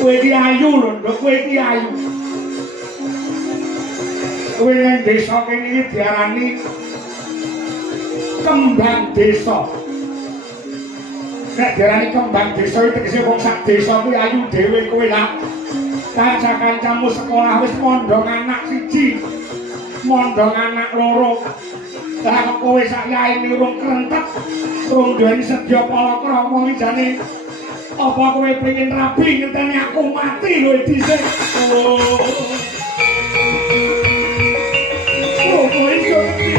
Kowe iki ayu lho, nduk kowe iki ayu. Kowe nang desa kene iki diarani kembang desa. Nek diarani kembang desa iki tegese wong sak desa kuwi ayu dhewe kowe lah. Kanca-kancamu sekolah wis mondong anak siji. Mondong anak loro. Lah kowe sak yaine urung krentek, urung duweni sedya palakrama jane apa kowe pengen rabi ngenteni aku mati lho dhisik. Oh, kowe iso iki.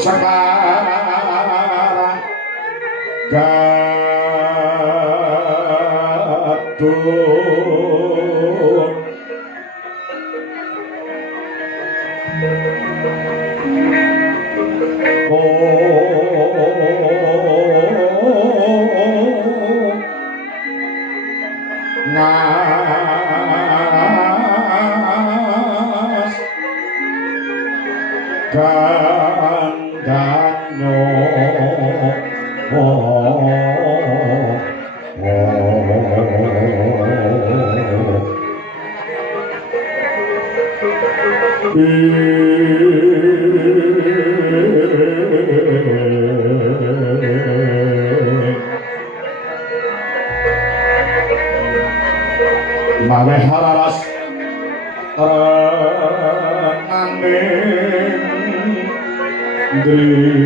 sekarang gaduh nas gandanyo Maweh hararas naning driya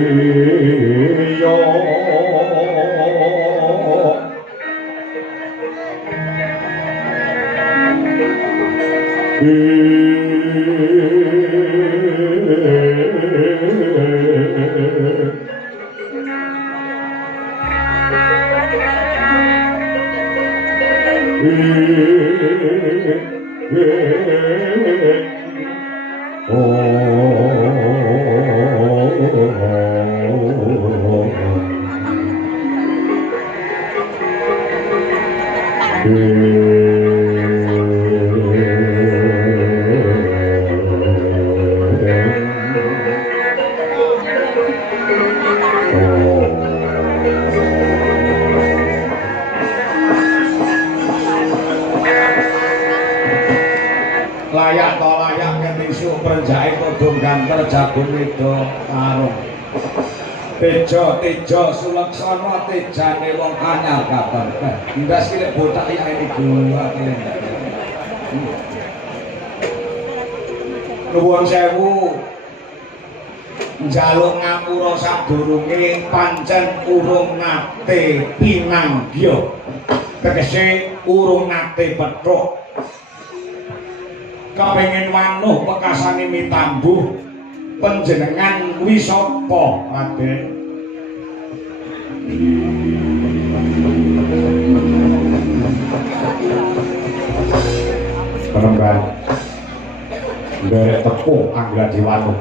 layak to layak ketisu prenjake padha ganter jagung itu karo tejo sulaksana tejane wong anyar kabar ndas ki lek botak ya iki gua nuwun sewu njaluk ngapura sadurunge pancen urung nate pinanggya tegese urung nate petruk kepengin manuh pekasane mitambuh panjenengan kuwi sapa Raden Penemban nderek tepung Anggradewana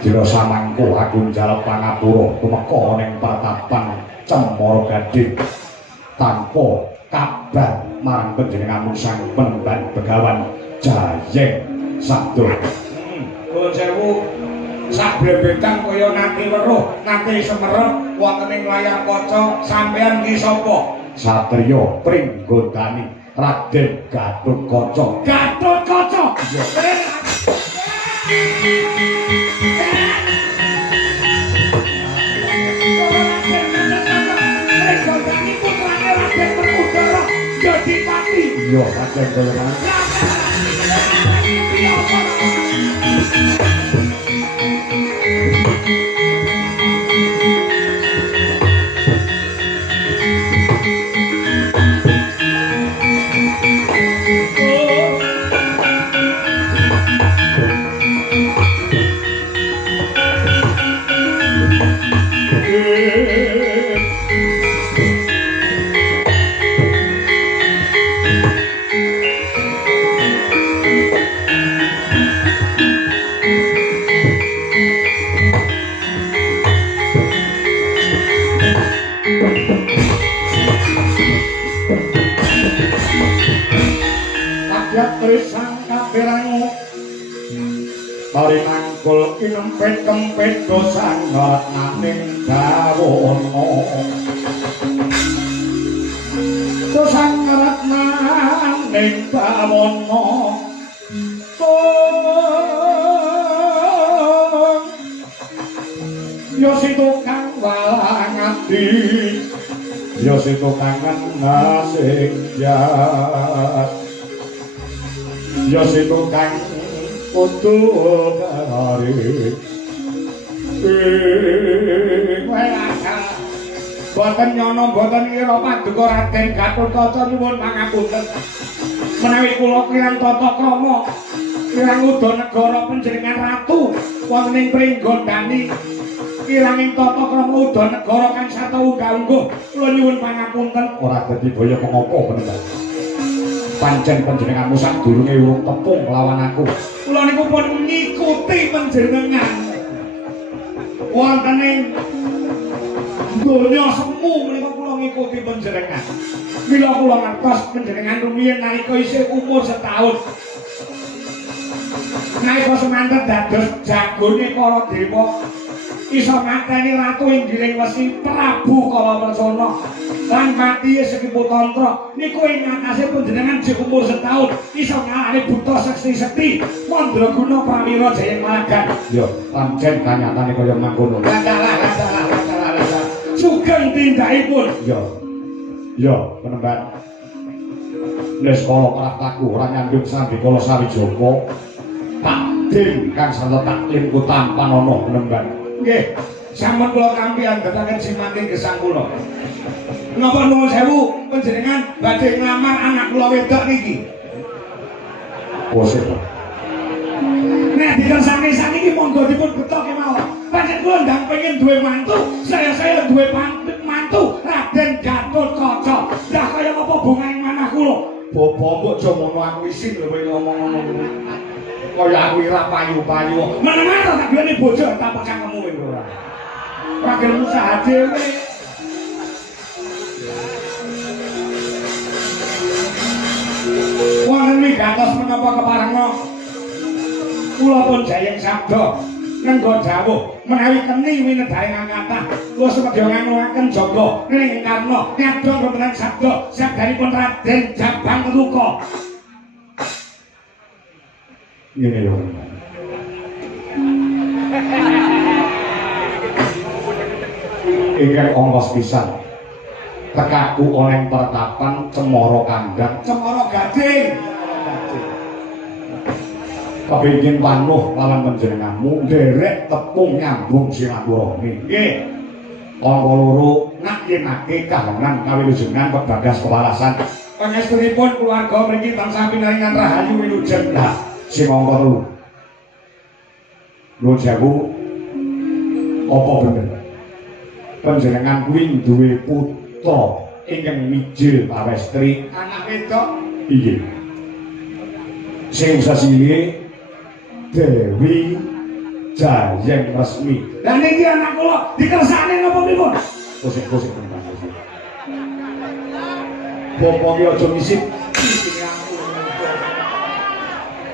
dina samangko aku njaluk pangapura tumeka ning pratapan Cemara Gading tanpa kabar marang panjenengan sang Penemban Begawan Jayeng sabdo nuwun sewu sak blebetan kaya nanti weruh nanti semerep wonten ing layar kaca sampeyan ki sapa satriya Pringgondani Raden Gatotkaca Pringgondani putrane Raden Werkudara Jodipati yo Raden Werkudara Tari nangkul kinempet-kempet dosan ngarat naning dawono dosan ngarat naning dawono yo si tukang walang ati yo si tukang ngasing jas yo si tukang untuk hari boten nyono boten ira paduka Raden Gatotkaca nyuwun pangapunten menawi kula kirang tata krama kirang uda negara panjenengan ratu wonten ing Pringgondani kiranging tata krama udan negara kang sarta unggah-ungguh kula nyuwun pangapunten ora dadi baya mengapa bener pancen panjenenganmu sadurunge urung tepung lawan aku kula niku pun ngikuti panjenengan wonten ing donya semu menika kula ngikuti panjenengan mila kula ngertos panjenengan rumiyin nalika isih umur setahun nalika semanten dados jagone para dewa iso mateni ratu Inggiling Wesi Prabu Kalawarsana lan mati Seki Putantra niku ing ngatasé panjenengan jek umur setahun iso ngalahake buta sekti-sekti Mandraguna Prawira Jayamalagan yo pancen kanyatane kaya mangkono landalah sugeng tindakipun yo penemban les kala prataku ora nyandung sandikala Sawijaka takdim kang saletak ing tampan ana penemban nggih, sampun kula kampi andhetaken simating gesang kula. Napa nuwun sewu panjenengan badhe nglamar anak kula wedok niki? Bosip. Nek dikersane sakniki monggo dipun beto kemawon. Pancen kula ndang pengen duwe mantu, saya duwe mantu Raden Gatotkaca. Lah kaya apa bungane manah kula? Bobo mbok aja ngono aku isin lho kowe ngomong ngono. Kaya aku ora payu-payu. Menengan to tak duweni bojo tak pekangmu ora. Ora gelem usaha dhewe. Wonten wigatos menapa keparenga kula pun jayeng sabda nenggo dawuh menawi keni winedhaing angkatah kula semedya nganuaken jaga ning karna nyadong remenan sabda sabdanipun Raden Jabang Keruka. Ngene lho. Ingkang ongkos pisan. Tekaku oleh pertapan Cemara Kandang, Cemara Gading. Kepingin panuh lawan panjenenganmu nderek tepung nyambung silaturahmi. Nggih. Angka loro ngakinake kahanan kawilujengan Bagas Kewarasan. Pangestunipun keluarga mriki tansah pinaringan rahayu wilujeng. Lah sing angka 3 nuwun sewu apa bener panjenengan kuwi duwe putra ingkang mijil pawestri anak wedok inggih sing sasile Dewi Jayeng Resmi. Lah niki anak kula dikersane napa pripun? Kosek-kosek tenan. Bapak ki aja ngisip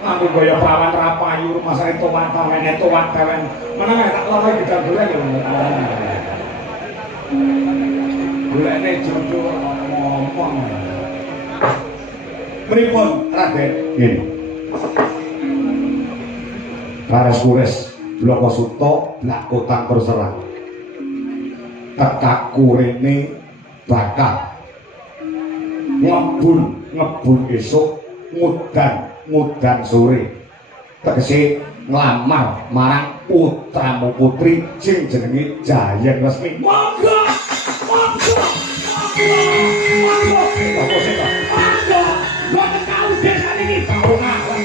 aku gaya perawan rapayu rumah saya tomat tewen menang tak lama kita golek ya golekne jodoh ngomong pripun Raden nggih Kares-kures Bloko Suto Blak Kotang terserang tekaku rene bakal ngebun esuk ngudan sore tegese nglamar marang putramu putri sing jenenge Jayeng Resmi. Monggo apa sih kok monggo mboten tau desa niki tau ngawon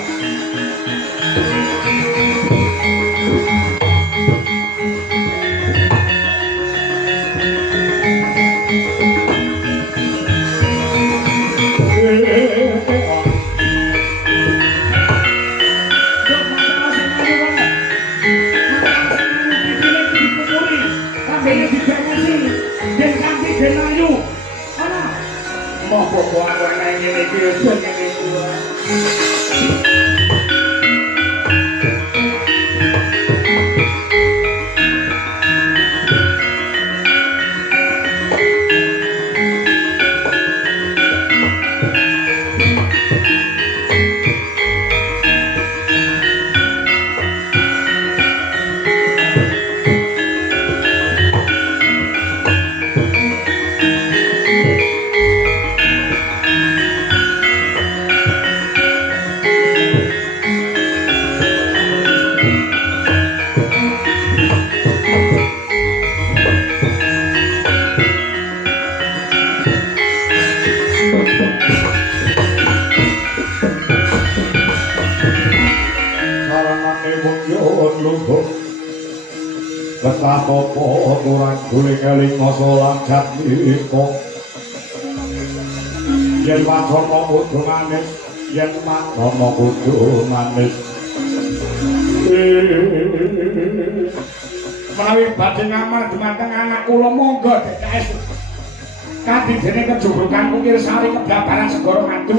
Pokok aku yang ini biasa ini betah apa kurang golek eling masalah jatmiko yen wacana kudu manis yen wacana kudu manis menawi badhe ngamal dumateng anak kula monggo DKS kadidene kejubrukan kukir sari kedabaran segara mandu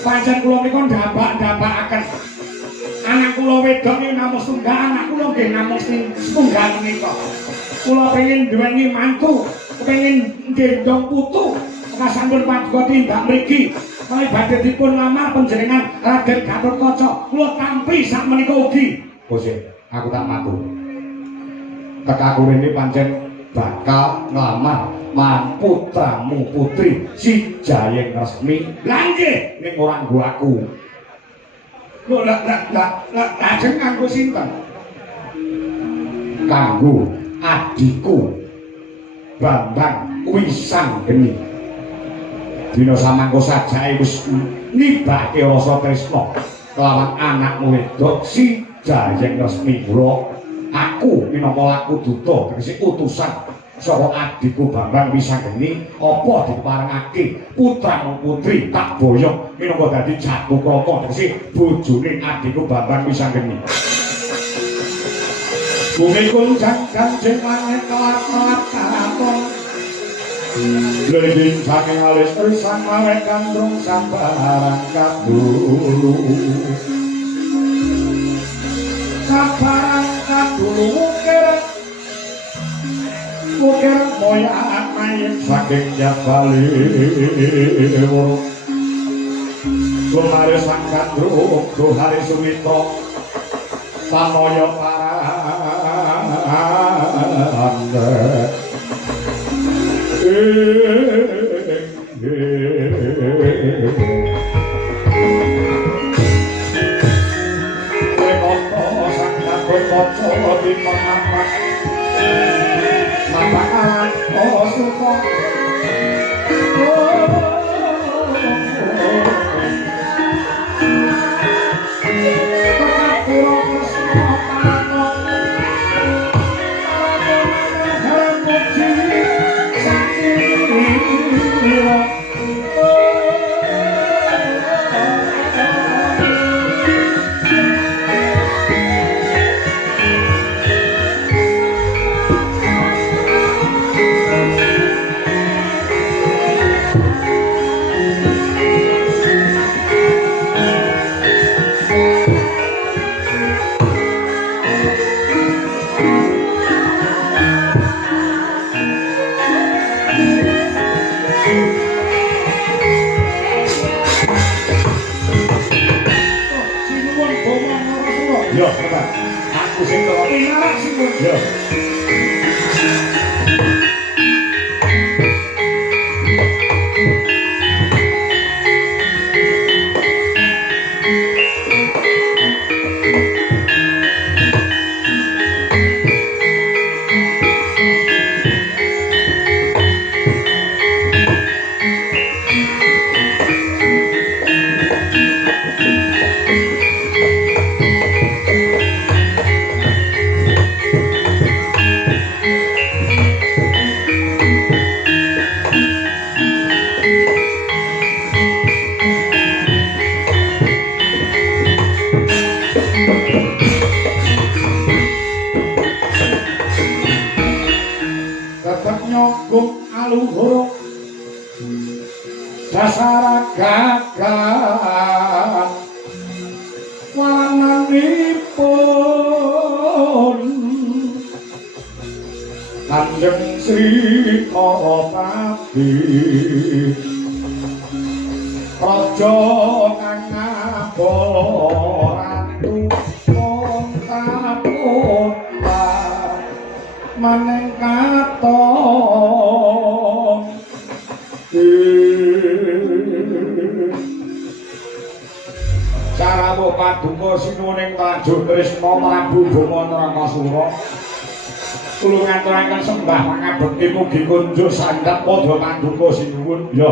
pancen kula menika ndabak-ndabakaken anak kula wedok iki namung setunggal anak kula nggih namung setunggal menika kula pengin duweni mantu kepengin gendong putu kasampun paduka tindak mriki menawi badhe dipun lamar panjenengan Raden Gatotkaca kula tampi sak menika ugi Gusti aku tak matur tekaku rene pancen bakal nglamar putramu putri si Jayeng Resmi lha nggih ning ora nggo aku lho lajeng kanggo sinten kanggo adikku Bambang Wisanggeni dina samangka sajake wis nibake rasa tresna kelawan anakmu wedok si Jayeng Resmi kula aku minangka laku duta tegese utusan saka adikku Bambang Wisanggeni apa diparengake putramu putri tak boyong minangka dadi jatuh krama tegese bojone adikku Bambang Wisanggeni bumi kunjang kanjeng langit kelap-kelap katon lilin saking alis risan lawet kandung sambarang kadulu sambarang kadulu ukir moyak mayit saking jabali lumari sang kandung duhari sumitra pamoyo paranda Koco di pengamat mapakan oh suko aku sing kok ngarak sing yo dasar gagah wananipun Kanjeng Sri Marapati raja kang ngabala ratu kota maneng katon Caramu paduka sinuwuning Praja Tresna Prabu Bhamantarangkasura kula ngaturaken sembah pangabekti mugi kunjuk sandhap padha paduka sinuwun ya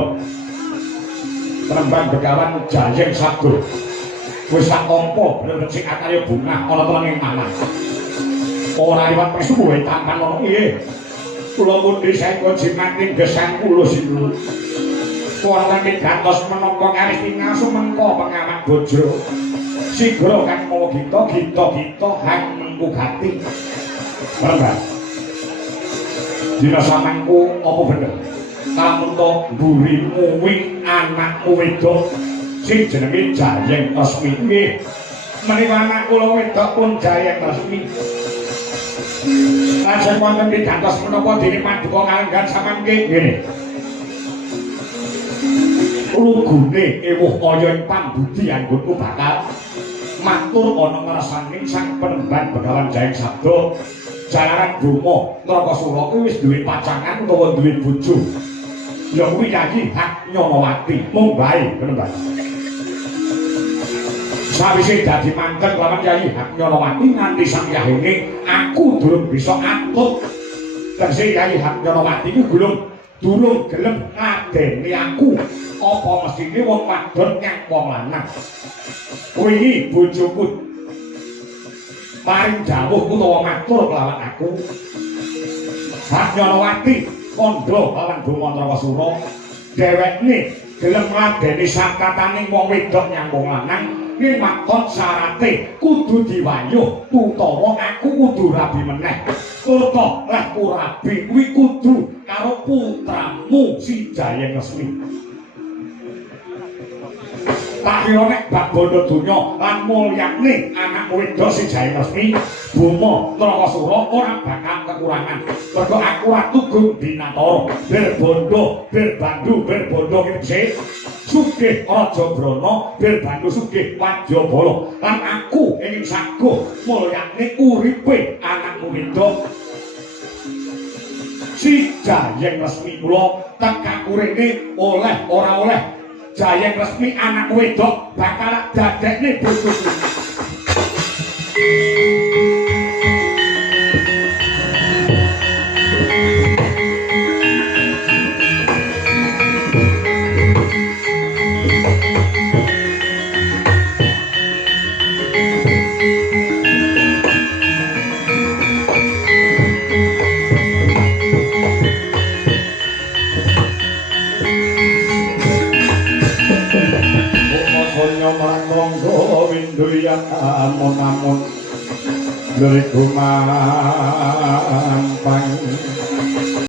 Rembang Begawan Jayeng Sabdo wis sak tampa bener sing akaya bungah ana telenging manah ora liwat pesuwe tampan ono piye kula mundhi saengga jimating gesang kula sinten wonten ing gantos menapa kawis tingasu mengko pengawat bojo sigra kang mawa gita hang mengku gati Mbak dina samangku apa bener kamun to mburimu wing anakmu wedok sing jenenge Jayeng Resmi nggih menika anak kula wedok pun Jayeng Resmi lajeng wonten ing gantos menapa dene paduka kalenggan samangke ngene lugune ewuh kaya ing pambudi anggonku bakal matur ana ngrasaning sang penemban Begawan Jayeng Sabda jalaran Bromo Nrakasura kuwi wis duwe pacangan utawa duwe bojo ya kuwi Yayi Hak Nyanawati mung bae penemban sawise dadi mantep lawan Yayi Hak Nyanawati nganti sang yahene aku durung bisa atut tegese Yayi Hak Nyanawati iki durung gelem ngadeni aku apa mestine wong wadon nyang wong lanang kuwi bojoku paring dawuh utawa matur kelawan aku Hak Nyanawati kandha lawan Bromo Nrakasura dhewekne gelem ngadeni sakataning wong wedok nyang wong lanang ning makon syarate kudu diwayuh utawa aku kudu rabi meneh utawa leh rabi kuwi kudu karo putramu si Jayeng Resmi tak kira nek bab bondo donya lan mulyane anak wedok si Jayeng Resmi Bromo Nrakasura ora bakal kekurangan mergo aku ratu gung binatara berbondo berbandu berbondo kene sugih Raja Brana berbandu sugih Wadyabala lan aku ingin saguh mulyane uripe anakku wedok si Jayeng Resmi kula tekan urene oleh ora oleh Jayeng Resmi anak wedok bakal dadekne bojoku amun-amun liriku mampang